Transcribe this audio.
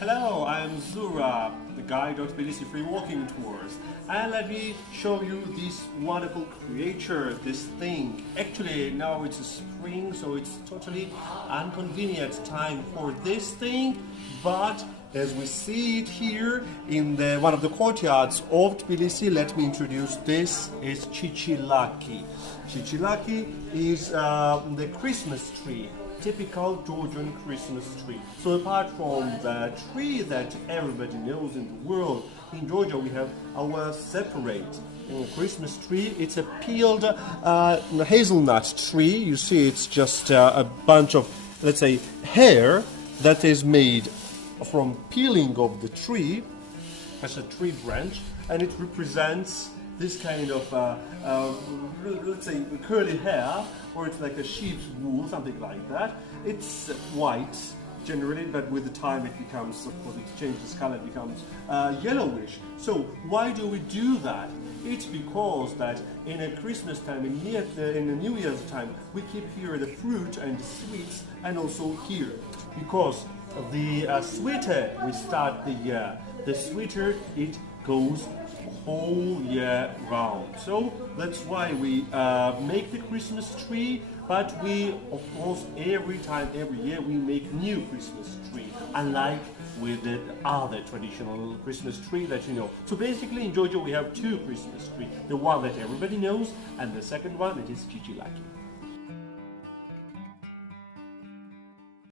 Hello, I'm Zura, the guide of Tbilisi free walking tours, and let me show you this wonderful creature, this thing. Actually, now it's a spring, so it's totally inconvenient time for this thing, but as we see it here in one of the courtyards of Tbilisi, let me introduce this is Chichilaki. Chichilaki is the Christmas tree. Typical Georgian Christmas tree. So apart from the tree that everybody knows in the world, in Georgia we have our separate Christmas tree. It's a peeled hazelnut tree. You see it's just a bunch of, let's say, hair that is made from peeling of the tree as a tree branch, and it represents this kind of, let's say, curly hair, or it's like a sheep's wool, something like that. It's white generally, but with the time it becomes, of course, it changes color, it becomes yellowish. So why do we do that? It's because that in a Christmas time, in a New Year's time, we keep here the fruit and the sweets, and also here, because the sweeter we start the year, the sweeter it goes whole year round. So that's why we make the Christmas tree, but we, of course, every year we make new Christmas tree, unlike with the other traditional Christmas tree that you know. So basically in Georgia we have two Christmas trees, the one that everybody knows and the second one that is Chichilaki.